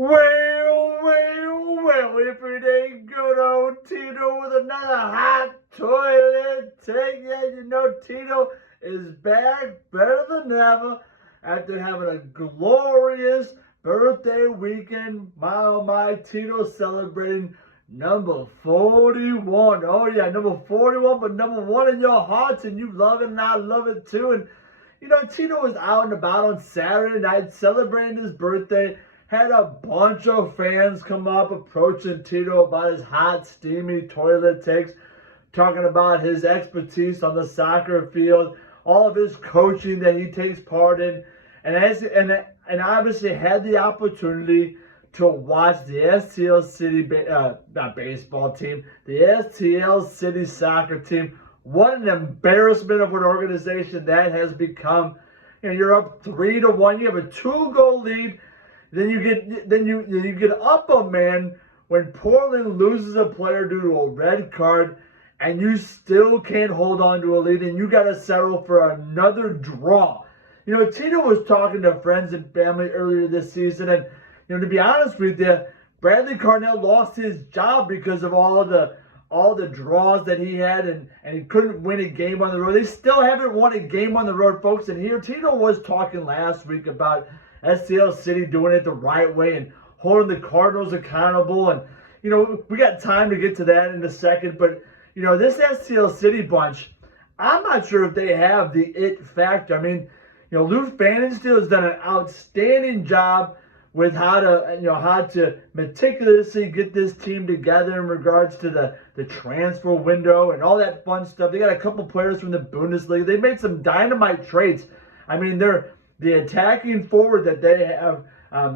Well, if it ain't good old Tito with another hot toilet take, yeah, you know Tito is back better than ever after having a glorious birthday weekend. My, oh my, Tito celebrating number 41. Oh yeah, number 41, but number one in your hearts, and you love it, and I love it too. And you know, Tito was out and about on Saturday night celebrating his birthday. Had a bunch of fans come up approaching Tito about his hot, steamy toilet takes, talking about his expertise on the soccer field, all of his coaching that he takes part in, and obviously had the opportunity to watch the STL City, not baseball team, the STL City soccer team. What an embarrassment of an organization that has become. You know, you're up 3-1. You have a 2-goal lead. Then you get up a man when Portland loses a player due to a red card, and you still can't hold on to a lead, and you got to settle for another draw. You know, Tito was talking to friends and family earlier this season, and you know, to be honest with you, Bradley Carnell lost his job because of all the draws that he had, and he couldn't win a game on the road. They still haven't won a game on the road, folks. And here Tito was talking last week about STL City doing it the right way and holding the Cardinals accountable. And, you know, we got time to get to that in a second. But, you know, this STL City bunch, I'm not sure if they have the it factor. I mean, you know, Lou Fanninstiel has done an outstanding job with how to meticulously get this team together in regards to the transfer window and all that fun stuff. They got a couple players from the Bundesliga. They made some dynamite trades. I mean, the attacking forward that they have,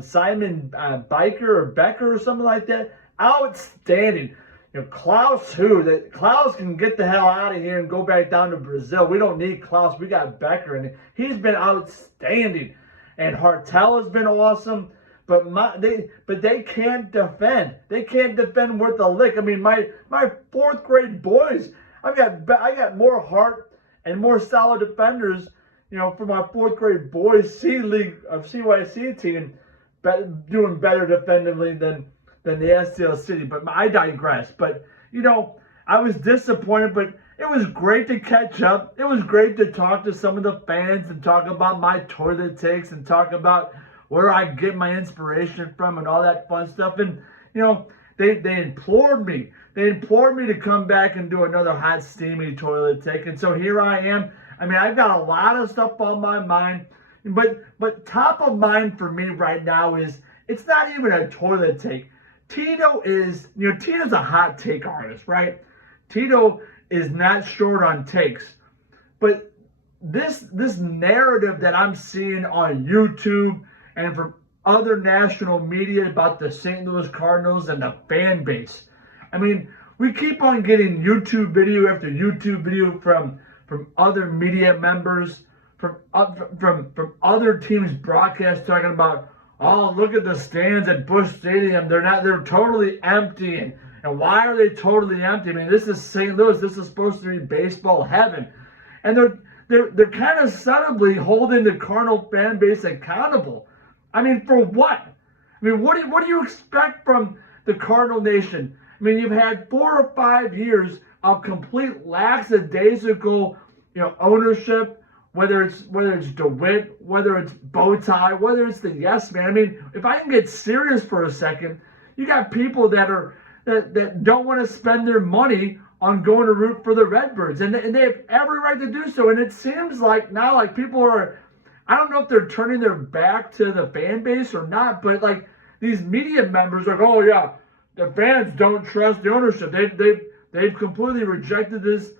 Simon Becker or something like that, outstanding. You know, Klaus can get the hell out of here and go back down to Brazil. We don't need Klaus. We got Becker, and he's been outstanding. And Hartel has been awesome. But they can't defend. They can't defend worth a lick. I mean, my fourth grade boys, I got more heart and more solid defenders, you know, for my fourth grade boys CYC team, doing better defensively than the STL City. But I digress. But you know, I was disappointed, but it was great to catch up. It was great to talk to some of the fans and talk about my toilet takes and talk about where I get my inspiration from and all that fun stuff. And, you know, they implored me. They implored me to come back and do another hot, steamy toilet take. And so here I am. I mean, I've got a lot of stuff on my mind. But top of mind for me right now is, it's not even a toilet take. Tito's a hot take artist, right? Tito is not short on takes. But this narrative that I'm seeing on YouTube and from other national media about the St. Louis Cardinals and the fan base. I mean, we keep on getting YouTube video after YouTube video from other media members, from other teams' broadcasts talking about, oh, look at the stands at Busch Stadium. They're totally empty. And why are they totally empty? I mean, this is St. Louis. This is supposed to be baseball heaven. And they're kind of subtly holding the Cardinal fan base accountable. I mean, for what? I mean, what do you expect from the Cardinal Nation? I mean, you've had 4 or 5 years of complete lackadaisical, you know, ownership. Whether it's DeWitt, whether it's Bowtie, whether it's the Yes Man. I mean, if I can get serious for a second, you got people that don't want to spend their money on going to root for the Redbirds, and they have every right to do so. And it seems like now, like, people are, I don't know if they're turning their back to the fan base or not, but like these media members are like, oh yeah, the fans don't trust the ownership. They've completely rejected this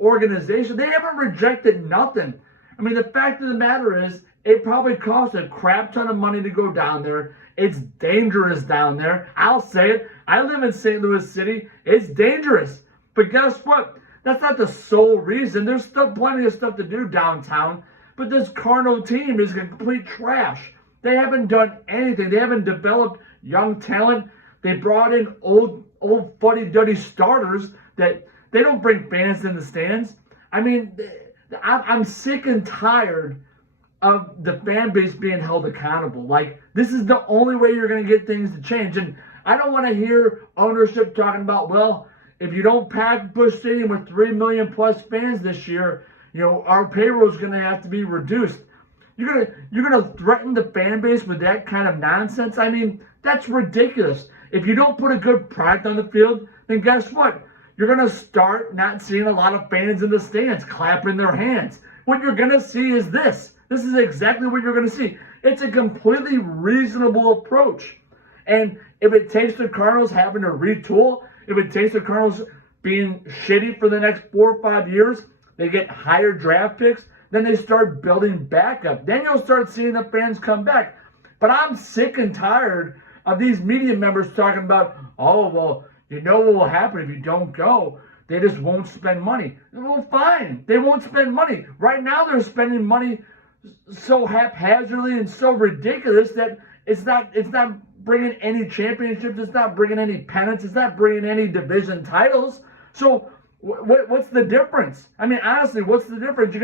organization. They haven't rejected nothing. I mean, the fact of the matter is, it probably costs a crap ton of money to go down there. It's dangerous down there. I'll say it. I live in St. Louis City. It's dangerous. But guess what? That's not the sole reason. There's still plenty of stuff to do downtown. But this Cardinal team is complete trash. They haven't done anything. They haven't developed young talent. They brought in old fuddy-duddy starters that they don't bring fans in the stands. I mean, I'm sick and tired of the fan base being held accountable. Like, this is the only way you're going to get things to change. And I don't want to hear ownership talking about, well, if you don't pack Busch Stadium with 3 million plus fans this year, our payroll is going to have to be reduced. You're gonna threaten the fan base with that kind of nonsense? I mean, that's ridiculous. If you don't put a good product on the field, then guess what? You're gonna start not seeing a lot of fans in the stands clapping their hands. What you're gonna see is this. This is exactly what you're gonna see. It's a completely reasonable approach. And if it takes the Cardinals having to retool, if it takes the Cardinals being shitty for the next 4 or 5 years, they get higher draft picks, then they start building back up. Then you'll start seeing the fans come back. But I'm sick and tired of these media members talking about, oh, well, you know what will happen if you don't go? They just won't spend money. Well, fine. They won't spend money. Right now they're spending money so haphazardly and so ridiculous that it's not bringing any championships. It's not bringing any pennants. It's not bringing any division titles. So what's the difference? I mean, honestly, what's the difference?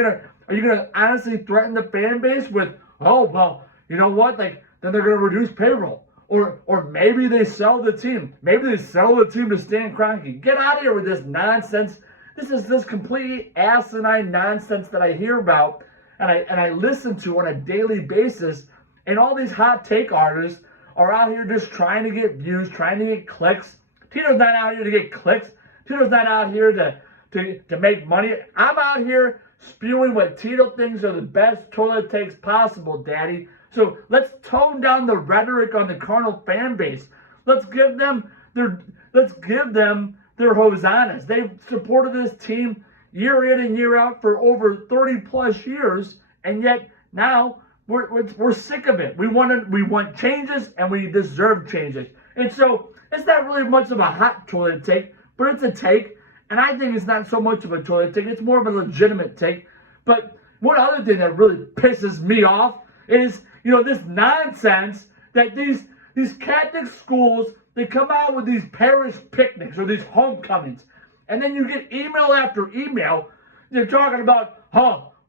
Are you gonna honestly threaten the fan base with, oh, well, you know what? Like, then they're gonna reduce payroll, or maybe they sell the team. Maybe they sell the team to Stan Kroenke. Get out of here with this nonsense. This is this completely asinine nonsense that I hear about and I listen to on a daily basis. And all these hot take artists are out here just trying to get views, trying to get clicks. Tito's not out here to get clicks. Tito's not out here to make money. I'm out here spewing what Tito thinks are the best toilet takes possible, Daddy. So let's tone down the rhetoric on the Cardinal fan base. Let's give them their hosannas. They've supported this team year in and year out for over 30 plus years, and yet now we're sick of it. We want changes, and we deserve changes. And so it's not really much of a hot toilet take, but it's a take. And I think it's not so much of a toilet take. It's more of a legitimate take. But one other thing that really pisses me off is, this nonsense that these Catholic schools, they come out with these parish picnics or these homecomings. And then you get email after email. They're talking about,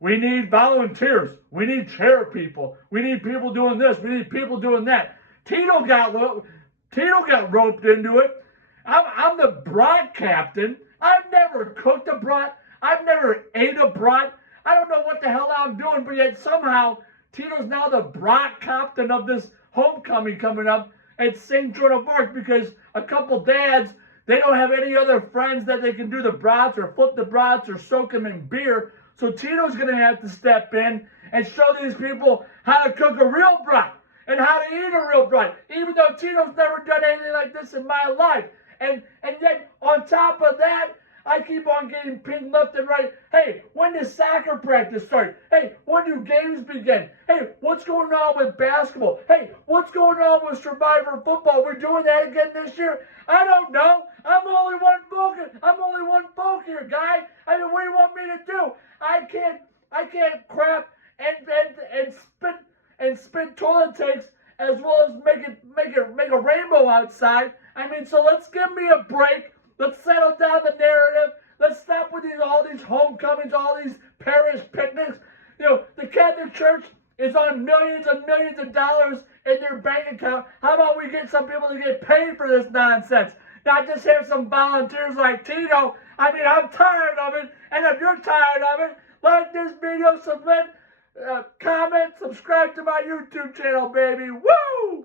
we need volunteers. We need chair people. We need people doing this. We need people doing that. Tito got roped into it. I'm the brat captain. I've never cooked a brat. I've never ate a brat. I don't know what the hell I'm doing, but yet somehow Tito's now the brat captain of this homecoming coming up at St. Joan of Arc because a couple dads, they don't have any other friends that they can do the brats or flip the brats or soak them in beer. So Tito's going to have to step in and show these people how to cook a real brat and how to eat a real brat, even though Tito's never done anything like this in my life. And yet, on top of that, I keep on getting pinged left and right. Hey, when does soccer practice start? Hey, when do games begin? Hey, what's going on with basketball? Hey, what's going on with Survivor football? We're doing that again this year? I don't know. I'm only one folk here, guy. I mean, what do you want me to do? I can't crap and spit toilet takes as well as make a rainbow outside. I mean, so let's give me a break. Let's settle down the narrative. Let's stop with all these homecomings, all these parish picnics. The Catholic Church is on millions and millions of dollars in their bank account. How about we get some people to get paid for this nonsense? Not just have some volunteers like Tito. I mean, I'm tired of it. And if you're tired of it, like this video, comment, subscribe to my YouTube channel, baby. Woo!